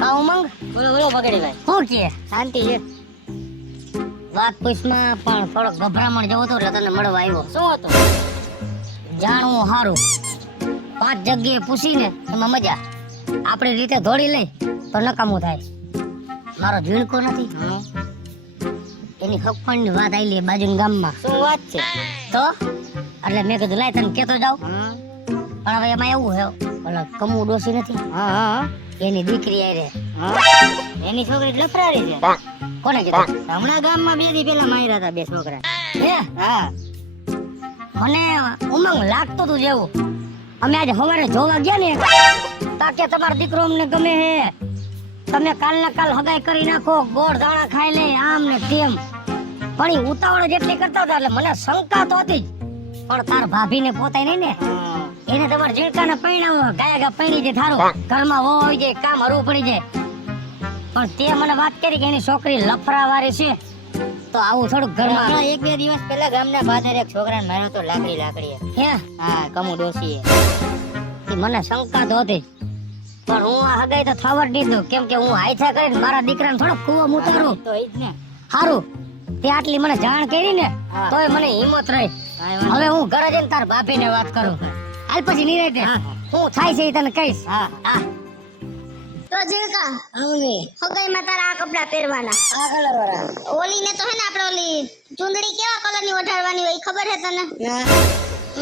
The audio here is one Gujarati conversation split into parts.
કા ઉમંગ બોલો બોલો પકડી ભાઈ. શું કે શાંતિ છે. વાત પૂછમાં પણ થોડો ગભરામણ જેવો હતો એટલે તને મળવા આવ્યો. શું હતું? જાણવું સારું. 5 જગ્યાએ પૂછીને એમાં મજા. આપણી રીતે દોડી લઈ તો નકામું થાય. મારો ઝીણકો નથી એની હકપણની વાત આવેલી બાજુના ગામમાં. શું વાત છે? તો એટલે મેં કીધું લાય તને કહેતો જાઉં. પણ હવે એમાં એવું છે ઓલા કમુ ડોસી નથી હા હા એની દીકરી આરે. એની છોકરી લફરારી છે. કોને કીધું? હમણાં ગામમાં 2 દી પહેલા માર્યા હતા 2 છોકરા. હે હા મને ઉમંગ લાગતું તું જેવું. અમે આજે સવારે જોવા ગયા ને તાકે તમારો દીકરો અમને ગમે હે, તમે કાલના કાલ હગાઈ કરી નાખો, ગોળ દાણા ખાઈ લે, આમ ને તેમ. પણ ઈ ઉતાવળ જેટલી કરતા હતા એટલે મને શંકા તો હતી જ. પણ તાર ભાભીને પોતાય નહીં ને, એને તમારા જીણકાને પૈણાવો, ગાયા ગા પૈણી જાય થારું, ઘરમાં વહુ આવી જાય, કામ હરવું પડી જાય. પણ તે મને વાત કરી કે એની છોકરી લફરાવાળી છે, તો આવું થોડુંક ઘરમાં. હમણાં 1-2 દિવસ પહેલા ગામના બાજારે એક છોકરાને માર્યો તો લાકડીએ. હે હા કમુ ડોશીએ. ઈ મને શંકા તો હતી પણ હું આ હગાઈ તો થવા જ દીધું, કેમ કે હું હાઈથા કરીને મારા દીકરાને થોડો કૂવો ઉતારું. તો ઈ જ ને. હારું તે આટલી મને જાણ કરી ને હા. તોય મને હિંમત રહી. હા, એ વાંધો હવે હું ઘરે જઈને તાર ભાભીને વાત કરું. હાલ પછી નિરાંતે હા. હું થાય છે ઈ તને કહીશ. હા હા તો ઝીણકા આવની હગાઈમાં તારા આ કપડા પહેરવાના. આ કલર વાળા ઓલીને તો હે ને આપણે ઓલી ચુંદડી કેવા કલરની ઓઢાડવાની હોય ઈ ખબર હે તને?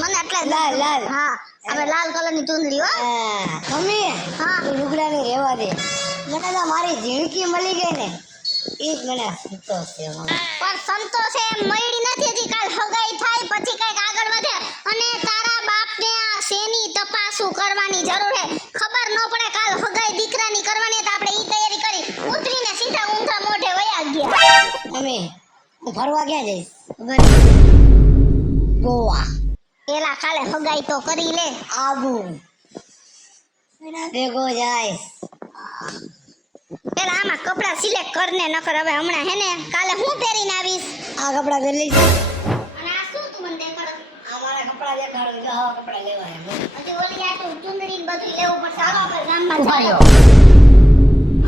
મને આટલા લાલ, લાલ. હા આપણે લાલ કલરની ચુંદડી હો. મમ્મી હા ઈ લુગડાની રહેવા દે. મને તો મારી ઝીણકી મળી ગઈ ને ઈ જ મને સંતોષ છે મમ્મી. પણ સંતોષ એમ મળી નથી હજી. કાલ હગાઈ થાય પછી કઈક આગળ વધે. અને તારા બાપને આ શેની તપાસુ કરવાની જરૂર હે. ખબર ન પડે કાલ હગાઈ દીકરાની કરવાની તો આપણે ઈ તૈયારી કરી ઉતરીને સીધા ઊંધા મોઢે વયા ગયા. મમ્મી હું ફરવા ક્યાં જઈશ? ગોવા. પેલા કાલે હગાઈ તો કરી લે. આબુ એના ભેગો જાય. પેલા આમાં કપડા સિલેક્ટ કરને નકર હવે હમણાં હે ને કાલે હું પહેરીને આવીશ. આ કપડા પહેરી લઈશ. અને આ શું તું મને દેખાડો? આ મારા કપડા દેખાડો જો આવા કપડા લેવા હે. હજી ઓલી આ તું ચુંદડી ને બધું લેવું પડશે. હાલો આપણે ગામમાં ઉભા જઈએ. રહ્યો.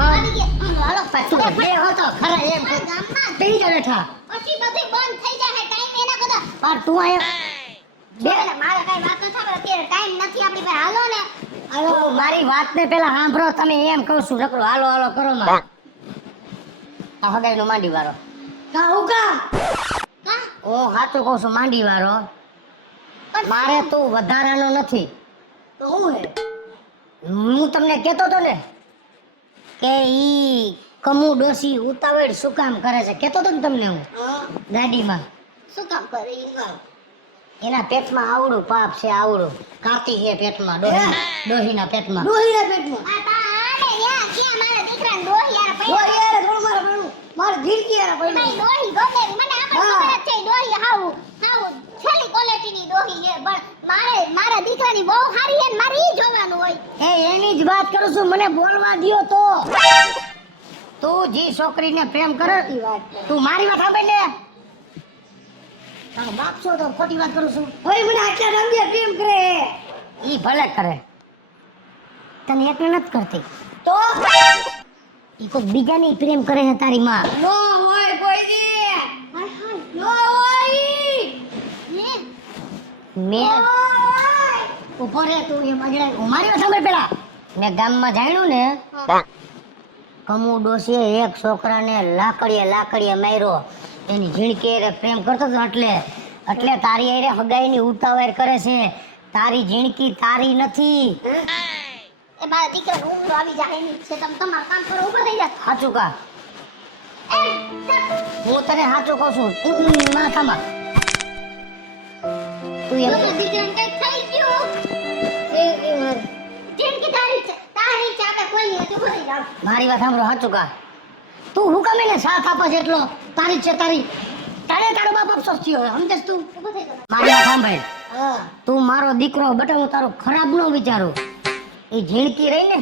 આવી ગયા. હાલો પાછું બે હતો ખરા એમ આપણે ગામમાં બેહી જા બેઠા. પછી બધું બંધ થઈ જાય ટાઈમ એના બધા. પણ તું આયા બે મારે કઈ વાત ન થાય અત્યારે ટાઈમ નથી આપણી પાસે. હાલો ને. હાલો મારી વાતને પેલા સાંભળો. તમે એમ કહું છું નકરો હાલો હાલો કરો માં. આ હગાઈનો માંડી વાળો. કા ઉકા કા ઓ સાચું કહું છું માંડી વાળો. મારે તું વધારાનો નથી. તો હું હે હું તમને કહેતો તો ને કે ઈ કમુ ડોસી ઉતાવળ શું કામ કરે છે, કહેતો તો ને તમને હું ગાડીમાં. શું કામ કરે ઈ કામ? એના પેટમાં આવડું પાપ છે, આવડું કાતી છે પેટમાં, ડોહીના પેટમાં. આ તારે યા ક્યાં મારા દીકરાને ડોહી યાર પૈડા. મારે જીરકી યાર નહીં ડોહી ગોતેલી. મને આપણે ખબર જ છે ડોહી હાવ છેલ્લી ક્વોલિટીની ડોહી છે. પણ મારા દીકરાની બહુ સારી છે ને મારે ઈ જોવાનું હોય. એની જ વાત કરું છું, મને બોલવા દ્યો તો. તું જે છોકરીને પ્રેમ કરે તું મારી વાત સાંભળ લે. તારો બાપ છો તો ખોટી વાત કરું છું. ઓય મને આટલા રંગે પ્રેમ કરે. ઈ ભલે કરે, તને એકને નથી કરતી તો ઈ કોઈ બીજાની પ્રેમ કરે છે તારી માં. નો હોય કોઈ દી. નો હોય. મેં ઉભો રે તું એ મજડા. મારી વાત સાંભળ પેલા. મેં ગામમાં જાણ્યું ને કમુ ડોસીએ એક છોકરાને લાકડીએ માર્યો. એની ઝીણકી હારે પ્રેમ કરતો હતો એટલે તારી હારે હગાઈની ઉતાવળ કરે છે. તારી ઝીણકી તારી નથી. એ મારા દીકરાને ઊંઘ આવી જાય એની છે. તમે તમારું કામ કરો ઊભા થઈ જાઓ. સાચું કા? હું તને સાચું કહું છું. તું માથામાં તું એમ જો દીકરાને કંઈક થઈ ગયું. જિંદગી તારી છે. તારી છે. આપણે કોઈની નથી. ઊભા થઈ જાઓ. મારી વાત સાંભળો. સાચું કા? તું હું કામ એને સાથ આપે છે એટલો? તારી જ છે તારી. તારો બાપ અફસોસ થયો હોય, સમજેસ તું? ઊભા થઈ જાઓ. મારી વાત સાંભળ. તું મારો દીકરો બટા, હું તારો ખરાબ ન વિચારું. એ ઝીણકી રહી ને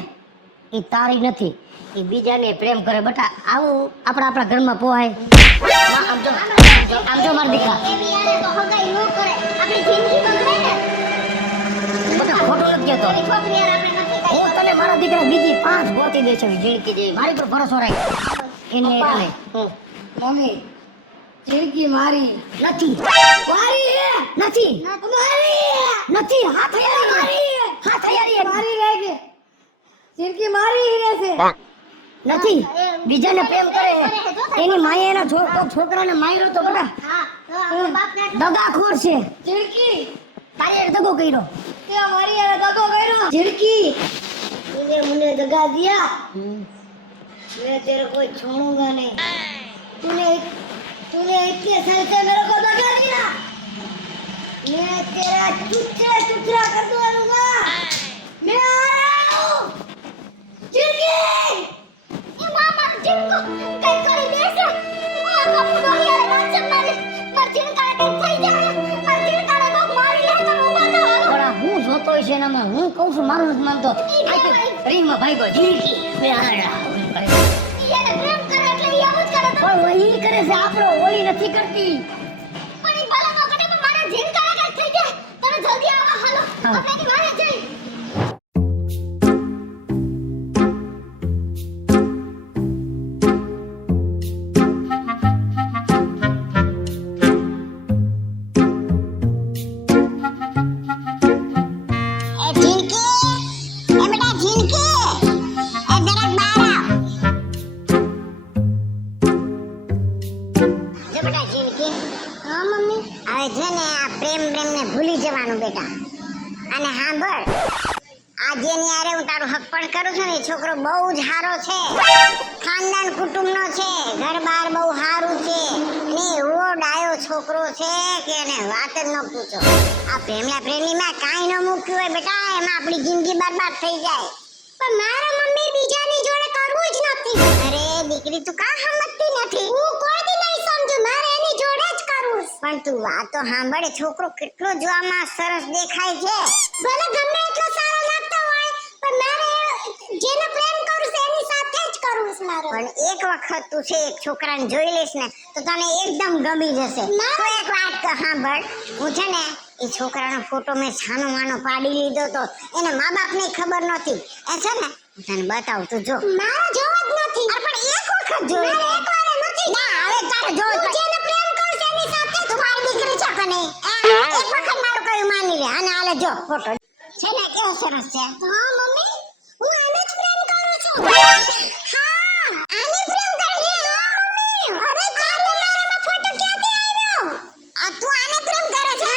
એ તારી નથી, એ બીજાને પ્રેમ કરે બટા. આવું આપણા ઘરમાં પોહાય? આમ જો મારા દીકરા એવી યારે તો હગાઈ ન કરે. આપણી જિંદગી બગડે ને. બટા ખોટું નથી કહેતો. એવી છોકરી યારે આપણે નથી કાંઈ હું તને મારા દીકરા બીજી 5 ગોતી દે છે જીણકી જેવી. મારી પર ભરોસો રાખ. એને એટલે મમ્મી જિંદગી મારી નથી મારી હે નથી મારી નથી હાથ હયારી હાથ હયારી મારી લાગે જિંદગી મારી હી રહેશે નથી બીજાને પ્રેમ કરે છે. એની માએ એના છોકરાને માર્યો તો બેટા દગાખોર છે. જિંદગી તારે એક દગો કર્યો. તે મારી યાર દગો કર્યો જિંદગી तूने मुझे दगा दिया मैं तेरे को छोड़ूंगा नहीं तूने तूने इतने साल से मेरे को दगा दिया मैं तेरा चुचरा कर दूंगा मैं आ रहा हूँ चिड़की એ મામા જીનકો કઈ કરી દેશે આ બાપુ દોહિયાને નાચે માર જીનકાને કઈ થઈ જાય માર જીનકાને કોક મારી લે તો ઉભા તો હાલો થોડા હું જોતો હોય છે એનામાં. હું કહું છું મારું નથી માનતો. રીમાં ભાગ્યો જીણકી બે આડા ઈને પ્રેમ કરે એટલે ઈ આવું જ કરે તો પણ વહી કરે છે આપણો ઓલી નથી કરતી. પણ ઈ ભલે નો કરે પણ મારા જીનકાને કઈ થઈ જાય તમે જલ્દી આવો હાલો હા. આપણે ની વારે જઈ ભૂલી જવાનું બેટા અને સાંભળ આજે ની આરે હું તારું હક પણ કરું છું ને એ છોકરો બહુ જ સારો છે ખાનદાન કુટુંબનો છે ઘર બાર બહુ સારું છે ને એવો ડાયો છોકરો છે કે એને વાત જ ન પૂછો આ પ્રેમીમાં કાંઈ ન મૂક્યું હોય બેટા એમાં આપણી જિંદગી બરબાદ થઈ જાય પણ મારા મમ્મી બીજાની જોડે કરવું જ નથી અરે દીકરી તું કાં સમજતી નથી હું કોઈ દી નહીં સમજુ મારે એની જોડે જ કરવું પણ તું વાતો સાંભળે છોકરો કેટલો જોવામાં સરસ દેખાય છે ભલે ગમે એટલો સારો લાગતો હોય પણ મારે જેને પ્રેમ કરું છે એની સાથે જ કરવું છે મારે પણ એક વખત તું છે એક છોકરાને જોઈ લેશ ને તો તને એકદમ ગમી જશે તો એક વાત સાંભળ હું છે ને એ છોકરાનો ફોટો મેં છાનો માનો પાડી લીધો તો એને મા બાપને ખબર નહોતી એ છે ને હું તને બતાવું તું જો મારો જોવો જ નથી પણ એક વખત જોઈ મારે એક વાર નથી ના હવે તારે જો જેને પ્રેમ કરું છે એની સાથે તું મારી દીકરી છે કે નહીં એક વખત મારું કયું માની લે અને આલે જો ફોટો છે ને કેવો સરસ છે હા મમ્મી હું આને જ પ્રેમ કરું છું હા આને પ્રેમ કરે છે હા મમ્મી અરે તારે મારામાં ફોટો ક્યાંથી આવ્યો આ તું આને પ્રેમ કરે છે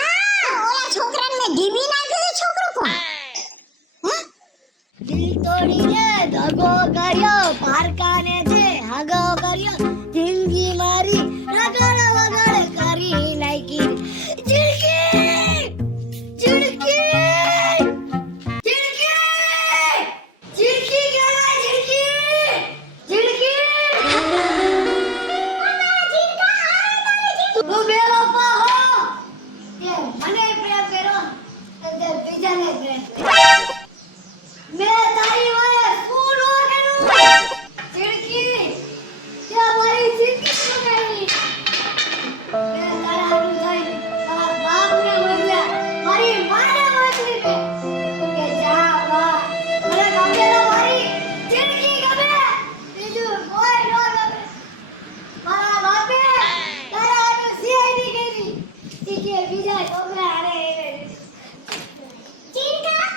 ઓલા છોકરાને મેં ડીબી નાખ્યો છે છોકરો કોણ દિલ તોડીને દગો કર્યો પારકાને છે હાગો કર્યો જિંદગી મારી રગડ વગડ કરી નાખી ચિડકી ચિડકી ચિડકી ચિડકી કેવા ચિડકી તું બે બાપા હો કે મને પ્રેમ કર્યો અને બીજાને પ્રેમ કર્યો मैं तारी वाले फूल हो गया चिड़की क्या मारी चिड़की क्यों गई मैं तारा आलू जाई और बाप ने मर गया मारी माने मर गई के जा बा अरे गमेला मारी चिड़की गमे बीजू कोई नो गमे मारा बापे तारा आलू सीआईडी गई ठीक है बीजा छोकरा अरे ચિંતા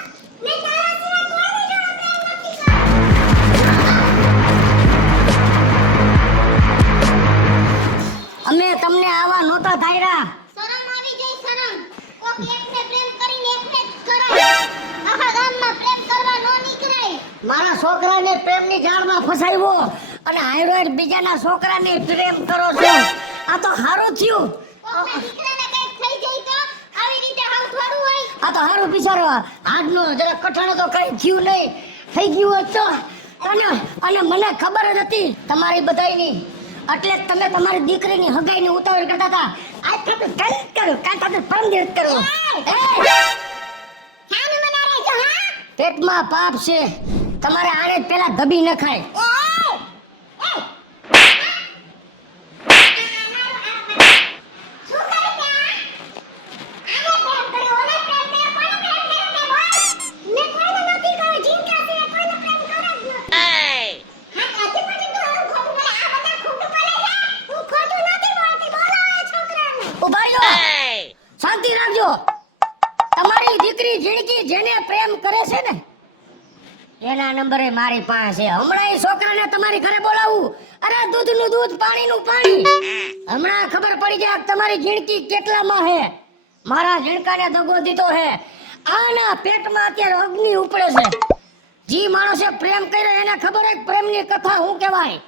મેં તારા સિવાય કોઈની જોડે પ્રેમ નથી કરતો અમે તમને આવા નહોતા ધાર્યા. શરમ આવી ગઈ શરમ કોક એકને પ્રેમ કરીને એકને જ કરાય આખા ગામમાં પ્રેમ કરવા નો નીકળાય મારા છોકરાને પ્રેમની જાળમાં ફસાવ્યો અને હાઈરોઈડ બીજાના છોકરાને પ્રેમ કરો છો. આ તો હારું થયું. કોકના દીકરાને કંઈક થઈ જાય તો આવી રીતે હાવ થોડું હોય આ તો હારું બિચારો આજનો જરા કઠણ તો કઈ થયું નહીં. થઈ ગયું હોત તો અને મને ખબર જ હતી તમારી બધાયની એટલે જ તમે તમારી દીકરીની હગાઈની ઉતાવળ કરતા હતા. આજ તમે કાલ કરો કાલ તમે પરમ દિવસ કરો. ખાને મના રહેજો હા પેટમાં પાપ છે તમારે આને જ પેલા દબી નખાય. શું કરે તે આને પ્રેમ કર્યો ઓને પ્રેમ કર્યો કોને પ્રેમ કર્યો તે બોલ મેં કોઈને નથી કર્યો જીનકા સિવાય કોઈને છે ને એના નંબરે મારી પાસે છે. હમણાં એ છોકરાને તમારી ઘરે બોલાવું. અરે દૂધનું દૂધ પાણીનું પાણી. હમણાં ખબર પડી જાય કે તમારી જિંદગી કેટલામાં હે. મારા ઝીણકાને દગો દીધો હે. આના પેટમાં અત્યારે અગ્નિ ઉપડે છે. જી માણસે પ્રેમ કર્યો એને ખબર હે પ્રેમની કથા શું કહેવાય.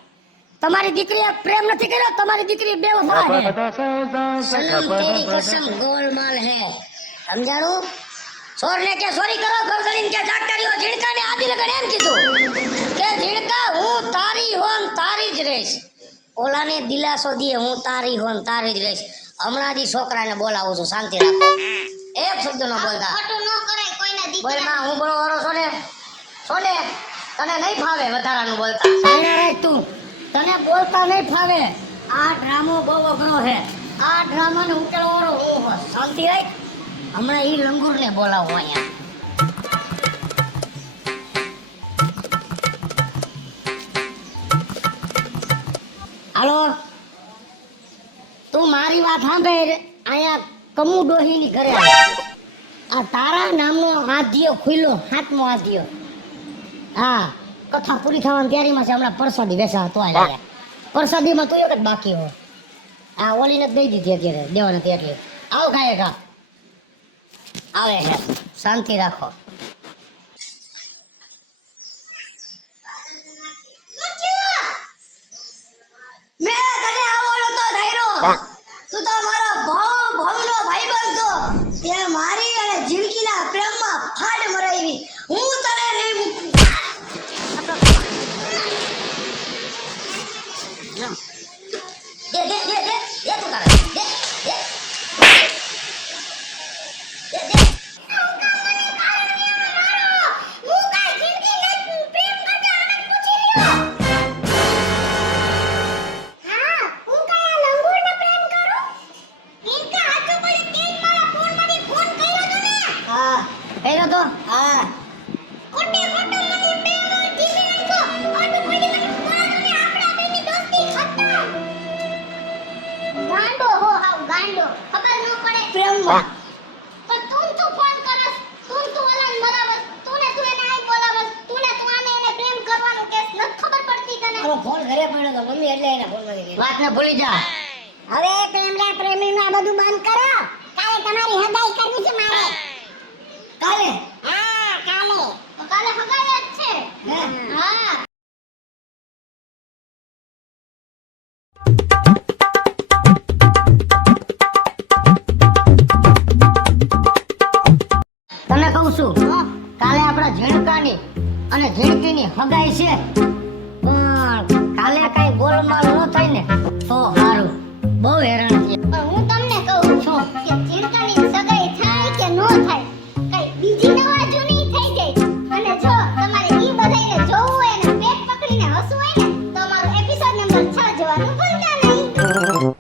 તમારી દીકરીએ પ્રેમ નથી કર્યો, તમારી દીકરી બેવફા હે. સનમ તેરી કસમ ગોલમાલ હે. સમજાણું? છોરને કે સોરી કરો, ગરદણીને કે જાકરીઓ. ઝીણકાને આદિ લગન એમ કીધું કે ઝીણકા હું તારી હોન તારી જ રહીશ. ઓલાને દિલાસો દીએ હું તારી હોન તારી જ રહીશ. હમણાં જ ઈ છોકરાને બોલાવું છું, શાંતિ રાખો. એક શબ્દ ન બોલતા. ખોટું ન કરાય કોઈના બોલ દીકરા. માં હું બોલો વાળો છો ને. સોને તને નહીં ફાવે વધારાનું બોલતા. સાઈડા રાખ તું. તને બોલતા નહીં ફાવે. આ ડ્રામો બહુ અઘરો છે. આ ડ્રામાને ઉકેલવાનો હું હોત. શાંતિ રાખ. હમણાં ઈ લંગુરને બોલાવું અહીંયા. હાલો, તું મારી વાત સાંભળ. અહીંયા કમુ ડોહીની ઘરે આવ. આ તારા નામનો આધ્યો ખુલ્લો, હાથમો આધ્યો. હા, કથા પૂરી થવાની તૈયારીમાં છે. હમણાં પરસાદી વેચા તો આવ્યા. પરસાદીમાં તું એક જ બાકી હો. આ ઓલીને જ દઈ દીધી અત્યારે, દેવા નથી એટલે. આવો ખાય ખા. આવે છે, શાંતિ રાખો. મેં તને આવો નતો ધાર્યો. તું તો મારો ભવનો ભાઈબંધ છો. તે મારી અને જિંદગીના પ્રેમમાં ફાડ મરાવી. હું તને નહીં મૂકું. દે દે દે દે દે તું તારે દે દે દે દે. હું કાઈ જિંદગી પ્રેમ કરતા આનંદ પૂછી રહ્યો. હા, હું કાઈ આ લંગુરને પ્રેમ કરું. ઇનકા હાથો પડી તેલ મારા ફોનમાંથી ફોન કર્યો તો ને. હા કર્યો તો. હા ખોટે ખોટો મને પ્રેમ જીતી નાખ્યો. આટલું પડી મને બોલાવ્યો ને આપણા બેની દોસ્તી ખતમ. ગાંડો હો હાવ ગાંડો. ખબર ન પડે પ્રેમમાં પણ તું ફોન કરસ. તું ઓલાને મરાવસ. તું એને આઈ બોલાવસ. તું આને એને પ્રેમ કરવાનું કેસ ન ખબર પડતી તને. મારો ફોન ઘરે પડ્યો તો મમ્મી એટલે એના ફોનમાં વાતને ભૂલી જા. હવે પ્રેમના પ્રેમીનું આ બધું બંધ કરો. કાલે તમારી હગાઈ કરવી છે મારે. કાલે હા, કાલે. તો કાલે હગાઈ જ છે. હે? હા. તને કહું છું કાલે આપણા ઝીણકાની અને ઝીણકીની હગાઈ છે. પણ કાલે કઈ ગોલમાલ ન